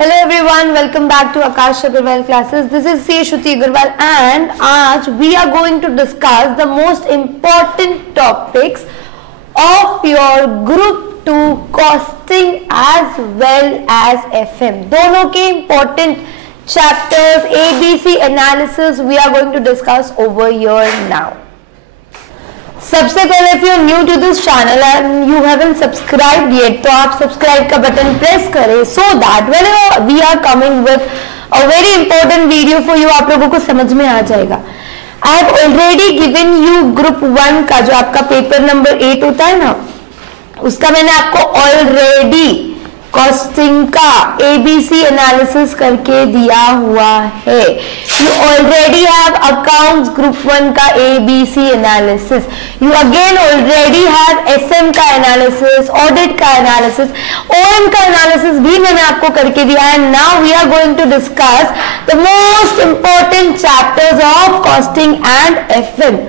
Hello everyone, welcome back to Akash Agarwal classes. This is C. Shruti Agarwal and आज we are going to discuss the most important topics of your group 2 costing as well as FM. दोनों के important chapters ABC analysis we are going to discuss over here now. सबसे पहले if you are new to this channel and you haven't subscribed yet तो आप subscribe का button press करें so that whenever we are coming with a very important video for you आप लोगों को समझ में आ जाएगा. I have already given you group 1 का जो आपका पेपर नंबर 8 होता है ना, उसका मैंने आपको ऑलरेडी कॉस्टिंग का ABC एनालिसिस करके दिया हुआ है. You already have accounts group 1 का ABC analysis. You again already have SM का एनालिसिस, ऑडिट का एनालिसिस, OM का एनालिसिस भी मैंने आपको करके दिया है. Now we are going to discuss the most important chapters of costing and FM,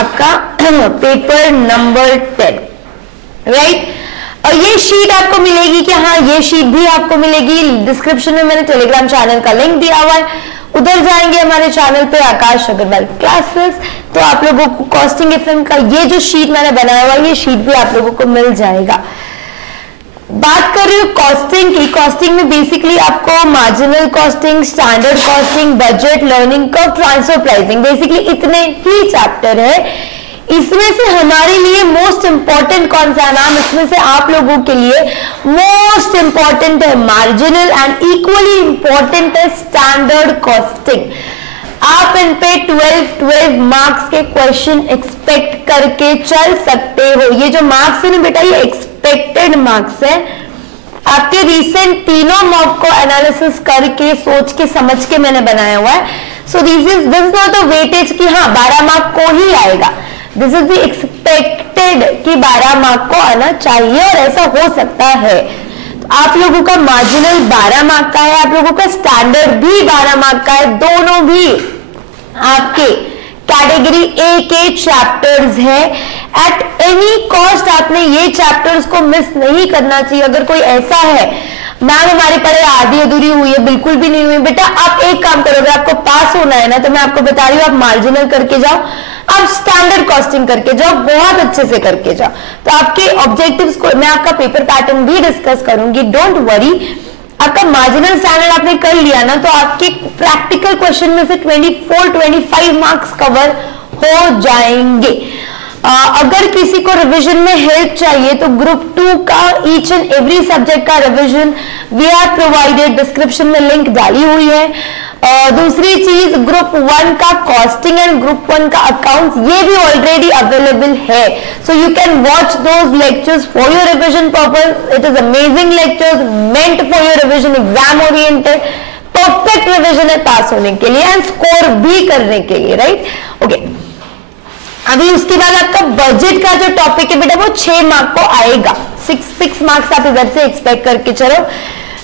आपका पेपर नंबर 10, राइट. और ये शीट आपको मिलेगी कि हाँ ये शीट भी आपको मिलेगी. डिस्क्रिप्शन में मैंने टेलीग्राम चैनल का लिंक दिया हुआ है, उधर जाएंगे हमारे चैनल पे आकाश अग्रवाल क्लासेस तो आप लोगों को कॉस्टिंग FM का ये जो शीट मैंने बनाया हुआ है ये शीट भी आप लोगों को मिल जाएगा. बात कर रही हूँ कॉस्टिंग की. कॉस्टिंग में बेसिकली आपको marginal costing, standard costing, budget, learning curve, transfer pricing, basically इतने ही चैप्टर है. इसमें से हमारे लिए मोस्ट इंपॉर्टेंट कौन सा है मैम? इसमें से आप लोगों के लिए मोस्ट इंपॉर्टेंट है मार्जिनल एंड इक्वली इंपॉर्टेंट है स्टैंडर्ड कॉस्टिंग. आप इन पे 12 मार्क्स के क्वेश्चन एक्सपेक्ट करके चल सकते हो. ये जो मार्क्स है ना बेटा ये एक्सपेक्टेड मार्क्स है. आपके रिसेंट तीनों मॉक को एनालिसिस करके सोच के समझ के मैंने बनाया हुआ है. So this is not a weightage कि हाँ 12 मार्क को ही आएगा. दिस इज द एक्सपेक्टेड कि 12 मार्क को आना चाहिए और ऐसा हो सकता है. तो आप लोगों का मार्जिनल 12 मार्क का है, आप लोगों का स्टैंडर्ड भी 12 मार्क का है. दोनों भी आपके कैटेगरी A के चैप्टर्स है. एट एनी कॉस्ट आपने ये चैप्टर्स को मिस नहीं करना चाहिए. अगर कोई ऐसा है मैम हमारी पढ़ाई आधी अधूरी हुई है, बिल्कुल भी नहीं हुई, बेटा आप एक काम करो, अगर आपको पास होना है ना तो मैं आपको बता रही हूँ आप मार्जिनल करके जाओ, आप स्टैंडर्ड कॉस्टिंग करके जाओ, बहुत अच्छे से करके जाओ. तो आपके ऑब्जेक्टिव्स को मैं आपका पेपर पैटर्न भी डिस्कस करूंगी, डोंट वरी. आपका मार्जिनल स्टैंडर्ड आपने कर लिया ना तो आपके प्रैक्टिकल क्वेश्चन में से 24-25 मार्क्स कवर हो जाएंगे. अगर किसी को रिवीजन में हेल्प चाहिए तो ग्रुप 2 का ईच एंड एवरी सब्जेक्ट का revision we are provided, description में लिंक डाली हुई है. दूसरी चीज ग्रुप 1 का कॉस्टिंग एंड ग्रुप 1 का अकाउंट्स ये भी ऑलरेडी अवेलेबल है. So you can watch those lectures for your revision purpose. It is amazing lectures meant for your revision, exam oriented, perfect revision है पास होने के लिए एंड स्कोर भी करने के लिए, राइट. ओके, अभी उसके बाद आपका बजट का जो टॉपिक है बेटा वो 6 मार्क को आएगा. 6 मार्क्स आप इधर से एक्सपेक्ट करके चलो.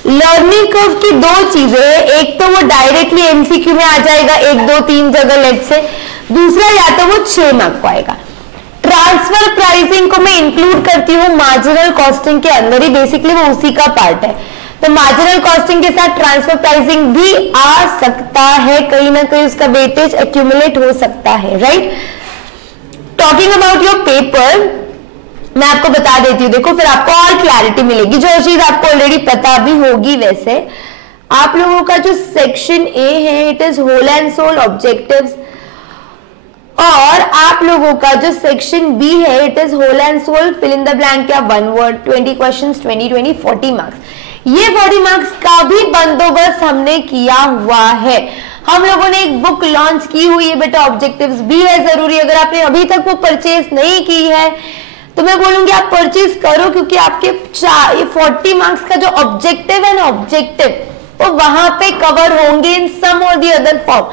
लर्निंग कर्व की 2 चीजें हैं, एक तो वो डायरेक्टली MCQ में आ जाएगा 1, 2, 3 जगह लेट से, दूसरा या तो वो 6 मार्क को आएगा. ट्रांसफर प्राइसिंग को मैं इंक्लूड करती हूँ मार्जिनल कॉस्टिंग के अंदर ही, बेसिकली वो उसी का पार्ट है. तो मार्जिनल कॉस्टिंग के साथ ट्रांसफर प्राइसिंग भी आ सकता है, कहीं ना कहीं उसका वेटेज एक्यूमुलेट हो सकता है, right. Talking about your paper मैं आपको बता देती हूँ, देखो फिर आपको और क्लैरिटी मिलेगी. जो चीज आपको ऑलरेडी पता भी होगी वैसे आप लोगों का जो सेक्शन A है it is whole and soul objectives, और आप लोगों का जो सेक्शन B है it is whole and soul fill in the blank या 1 वर्ड, 20 क्वेश्चंस, 20 40 मार्क्स. ये 40 मार्क्स का भी बंदोबस्त हमने किया हुआ है. हम लोगों ने एक बुक लॉन्च की हुई है बेटा, ऑब्जेक्टिव्स भी है जरूरी. अगर आपने अभी तक वो परचेज नहीं की है तो मैं बोलूंगी आप परचेज करो, क्योंकि आपके 40 मार्क्स का जो ऑब्जेक्टिव है ना, ऑब्जेक्टिव वो वहां पे कवर होंगे इन सम और दी अदर फॉर्म.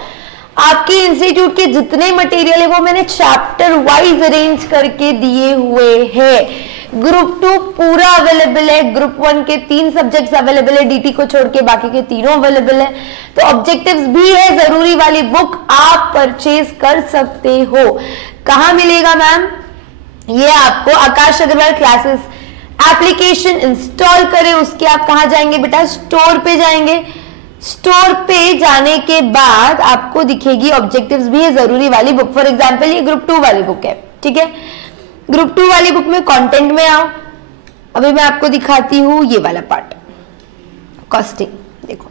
आपके इंस्टीट्यूट के जितने मटेरियल है वो मैंने चैप्टर वाइज अरेंज करके दिए हुए हैं. ग्रुप 2 पूरा अवेलेबल है, ग्रुप 1 के 3 सब्जेक्ट्स अवेलेबल है, DT को छोड़ के बाकी के तीनों अवेलेबल है. तो ऑब्जेक्टिव्स भी है, जरूरी वाली बुक आप परचेज कर सकते हो. कहां मिलेगा मैम? ये आपको आकाश अग्रवाल क्लासेस एप्लीकेशन इंस्टॉल करें उसके आप कहां जाएंगे बेटा, स्टोर पे जाएंगे। स्टोर पे जाने के बाद आपको दिखेगी ऑब्जेक्टिव्स भी है जरूरी वाली बुक। फॉर एग्जांपल ये ग्रुप 2 वाली बुक है, ठीक है। ग्रुप 2 वाली बुक में कंटेंट में आओ, अभी मैं आपको दिखाती हूं ये वाला पार्ट, कॉस्टिंग। देखो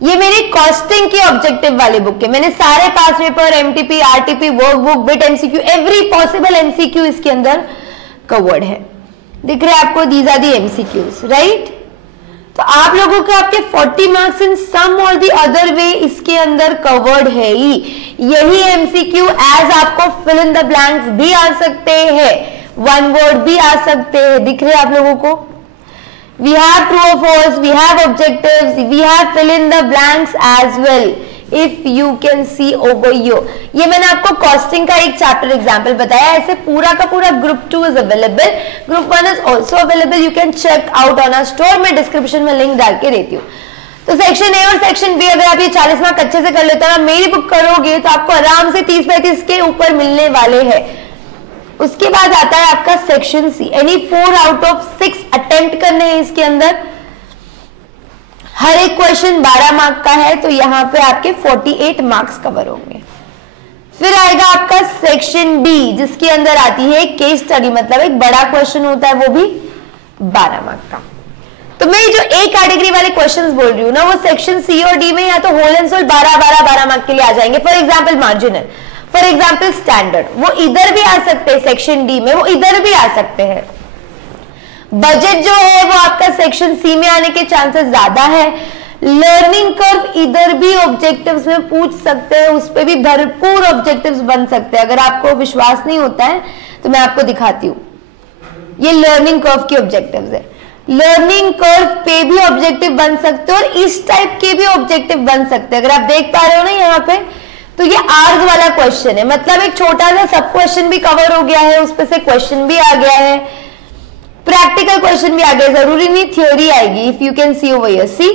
ये मेरी कॉस्टिंग की ऑब्जेक्टिव वाली बुक है। मैंने सारे past paper, MTP, RTP, workbook, bit MCQ, every possible MCQ इसके अंदर कवर्ड है। दिख रहा है आपको, these are the MCQs, right. तो आप लोगों के आपके 40 मार्क्स इन सम और दी अदर वे इसके अंदर कवर्ड है ही। यही एमसीक्यू एज आपको फिल इन द ब्लैंक्स भी आ सकते हैं, वन वर्ड भी आ सकते हैं। दिख रहे हैं आप लोगों को, we have true or false, we have objectives, we have fill in the blanks as well, if you can see over here। ये मैंने आपको कॉस्टिंग का एक चैप्टर एग्जांपल बताया। ऐसे पूरा का पूरा group 2 is available, group 1 is also available, you can check out on our store. मैं डिस्क्रिप्शन में लिंक डाल के देती हूँ। तो सेक्शन ए और सेक्शन बी अगर आप ये 40 मार्क अच्छे से कर लेते हो ना, मेरी बुक करोगे तो आपको आराम से 30-35 के ऊपर मिलने वाले हैं। उसके बाद आता है आपका section C. Any 4 out of 6 attempt करने हैं इसके अंदर। हर एक क्वेश्चन 12 मार्क का है, तो यहां पे आपके 48 मार्क्स कवर होंगे। फिर आएगा आपका सेक्शन डी, जिसके अंदर आती है केस स्टडी, मतलब एक बड़ा क्वेश्चन होता है, वो भी 12 मार्क का। तो मैं जो ए कैटेगरी वाले क्वेश्चंस बोल रही हूँ ना, वो सेक्शन सी और डी में या तो होल एंड सोल 12 मार्क के लिए आ जाएंगे। For example marginal, for example standard, वो इधर भी आ सकते हैं सेक्शन डी में, वो इधर भी आ सकते हैं। बजट जो है वो आपका सेक्शन सी में आने के चांसेस ज्यादा है। लर्निंग कर्व इधर भी ऑब्जेक्टिव्स में पूछ सकते हैं, उस पर भी भरपूर ऑब्जेक्टिव्स बन सकते हैं। अगर आपको विश्वास नहीं होता है तो मैं आपको दिखाती हूँ, ये लर्निंग कर्व की ऑब्जेक्टिव्स है। लर्निंग कर्व पे भी ऑब्जेक्टिव बन सकते हैं और इस टाइप के भी ऑब्जेक्टिव बन सकते हैं। अगर आप देख पा रहे हो ना यहाँ पे, तो ये आर्ग वाला क्वेश्चन है, मतलब एक छोटा सा सब क्वेश्चन भी कवर हो गया है, उस पे से क्वेश्चन भी आ गया है, प्रैक्टिकल क्वेश्चन भी आ गया, जरूरी नहीं थ्योरी आएगी। If you can see over here, see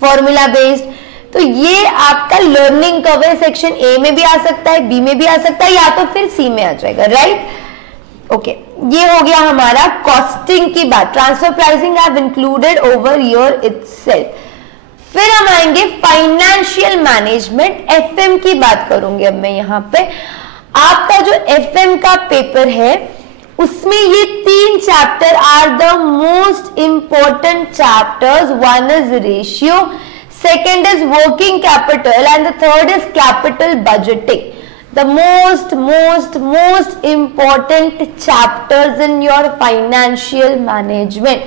formula based. तो ये आपका लर्निंग कर्व है, सेक्शन ए में भी आ सकता है, बी में भी आ सकता है, या तो फिर सी में आ जाएगा, राइट। ओके, ये हो गया हमारा कॉस्टिंग की बात। Transfer pricing I have included over here itself. फिर हम आएंगे फाइनेंशियल मैनेजमेंट, एफएम की बात करूंगी अब मैं यहाँ पे। आपका जो एफएम का पेपर है उसमें ये 3 chapter are the most important chapters. One is ratio, second is working capital and the third is capital budgeting. The most important chapters in your financial management।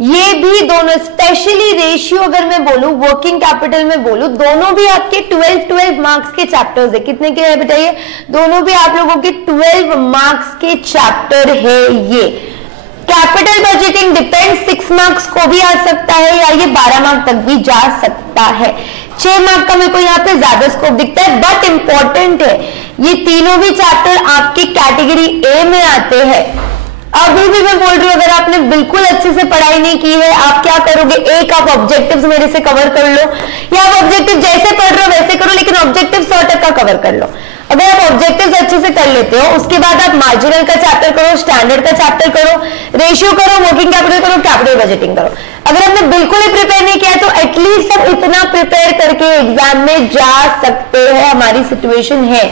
ये भी दोनों, स्पेशली रेशियो अगर मैं बोलूं, वर्किंग कैपिटल में बोलूं, दोनों भी आपके 12 मार्क्स के चैप्टर्स है। कितने के है बेटा ये? दोनों भी आप लोगों के 12 मार्क्स के चैप्टर है ये। कैपिटल बजटिंग डिपेंड 6 मार्क्स को भी आ सकता है या ये 12 मार्क तक भी जा सकता है। 6 मार्क का मेरे को यहाँ पे ज्यादा स्कोप दिखता है, बट इंपॉर्टेंट है। ये तीनों भी चैप्टर आपकी कैटेगरी ए में आते हैं। अभी भी मैं बोल रही हूँ, अगर आपने बिल्कुल अच्छे से पढ़ाई नहीं की है, आप क्या करोगे, एक आप ऑब्जेक्टिव्स मेरे से कवर कर लो, या आप ऑब्जेक्टिव जैसे पढ़ रहे हो वैसे करो, लेकिन ऑब्जेक्टिव 100% कवर कर लो। अगर आप ऑब्जेक्टिव्स अच्छे से कर लेते हो, उसके बाद आप मार्जिनल का चैप्टर करो, स्टैंडर्ड का चैप्टर करो, रेशियो करो, वर्किंग कैपिटल करो, कैपिटल बजटिंग करो। अगर आपने बिल्कुल ही प्रिपेयर नहीं किया तो एटलीस्ट आप इतना प्रिपेयर करके एग्जाम में जा सकते हैं। हमारी सिचुएशन है,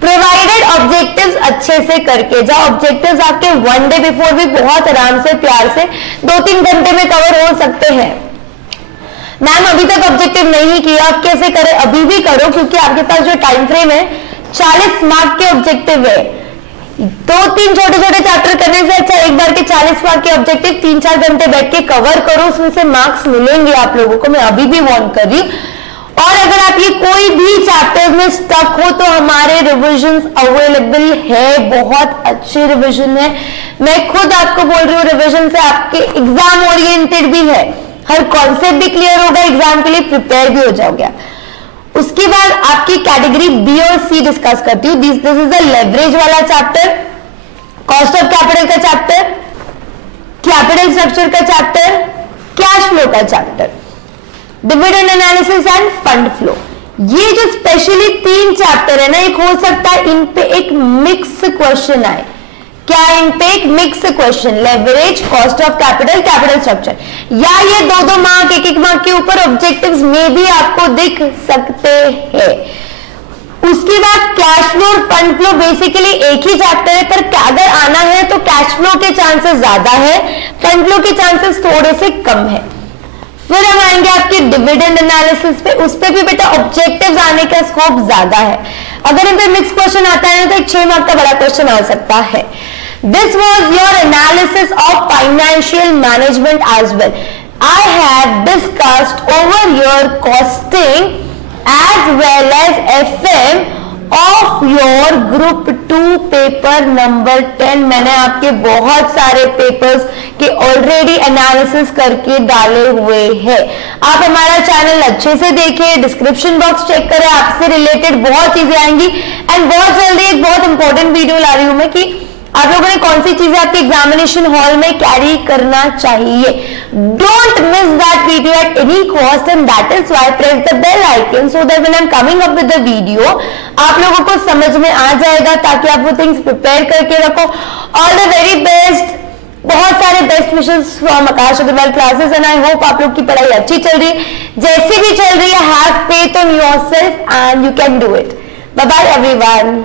प्रोवाइडेड ऑब्जेक्टिव्स अच्छे से करके जाओ। ऑब्जेक्टिव्स आपके 1 डे बिफोर भी बहुत आराम से प्यार से 2-3 घंटे में कवर हो सकते हैं। मैम अभी तक ऑब्जेक्टिव नहीं किया, आप कैसे करें? अभी भी करो, क्योंकि आपके पास जो टाइम फ्रेम है 40 मार्क के ऑब्जेक्टिव है। 2-3 छोटे-छोटे चैप्टर करने से अच्छा एक बार के 40 मार्क के ऑब्जेक्टिव 3-4 घंटे बैठ के कवर करो, उसमें से मार्क्स मिलेंगे आप लोगों को। मैं अभी भी वार्न कर रही हूँ। और अगर आप ये कोई भी चैप्टर में स्टक हो तो हमारे रिविजन्स अवेलेबल है, बहुत अच्छे रिविजन है। मैं खुद आपको बोल रही हूँ, रिविजन से आपके एग्जाम ओरिएंटेड भी है, हर कॉन्सेप्ट भी क्लियर होगा, एग्जाम के लिए प्रिपेयर भी हो जाओगे। उसके बाद आपकी कैटेगरी बी और सी डिस्कस करती हूँ। दिस इज द लेवरेज वाला चैप्टर, कॉस्ट ऑफ कैपिटल का चैप्टर, कैपिटल स्ट्रक्चर का चैप्टर, कैश फ्लो का chapter, dividend analysis end fund flow. ये जो स्पेशली 3 चैप्टर है ना, एक हो सकता है इन पे एक मिक्स क्वेश्चन आए, क्या intake, mix question, leverage, cost of capital, capital structure, या ये दो मार्क एक मार्क के ऊपर ऑब्जेक्टिव्स में भी आपको दिख सकते हैं। उसके बाद कैश फ्लो और फंड फ्लो बेसिकली एक ही चैप्टर है, पर अगर आना है तो कैश फ्लो के चांसेस ज्यादा है, फंड फ्लो के चांसेस थोड़े से कम है। फिर हम आएंगे आपके डिविडेंड एनालिसिस पे, उस पे भी बेटा ऑब्जेक्टिव्स आने का स्कोप ज्यादा है। अगर इन पे मिक्स क्वेश्चन आता है तो एक 6 मार्क का बड़ा क्वेश्चन आ सकता है। This was your analysis of financial management as well. I have discussed over your costing as well as FM of your group 2 paper number 10। मैंने आपके बहुत सारे पेपर्स के ऑलरेडी एनालिसिस करके डाले हुए हैं। आप हमारा चैनल अच्छे से देखिए, डिस्क्रिप्शन बॉक्स चेक करें, आपसे रिलेटेड बहुत चीजें आएंगी। एंड बहुत जल्दी एक बहुत इंपॉर्टेंट वीडियो ला रही हूं मैं कि आप लोगों ने कौन सी चीजें आपके एग्जामिनेशन हॉल में कैरी करना चाहिए। Don't miss that video at any cost, and that is why press the bell icon so that when I am coming up with the video आप लोगों को समझ में आ जाएगा, ताकि आप वो थिंग्स प्रिपेयर करके रखो। ऑल द वेरी बेस्ट, बहुत सारे best wishes from Aakash Agarwal classes, and I hope आप लोग की पढ़ाई अच्छी चल रही है, जैसे भी चल रही है। Have faith on yourself and you can do it. Bye bye everyone.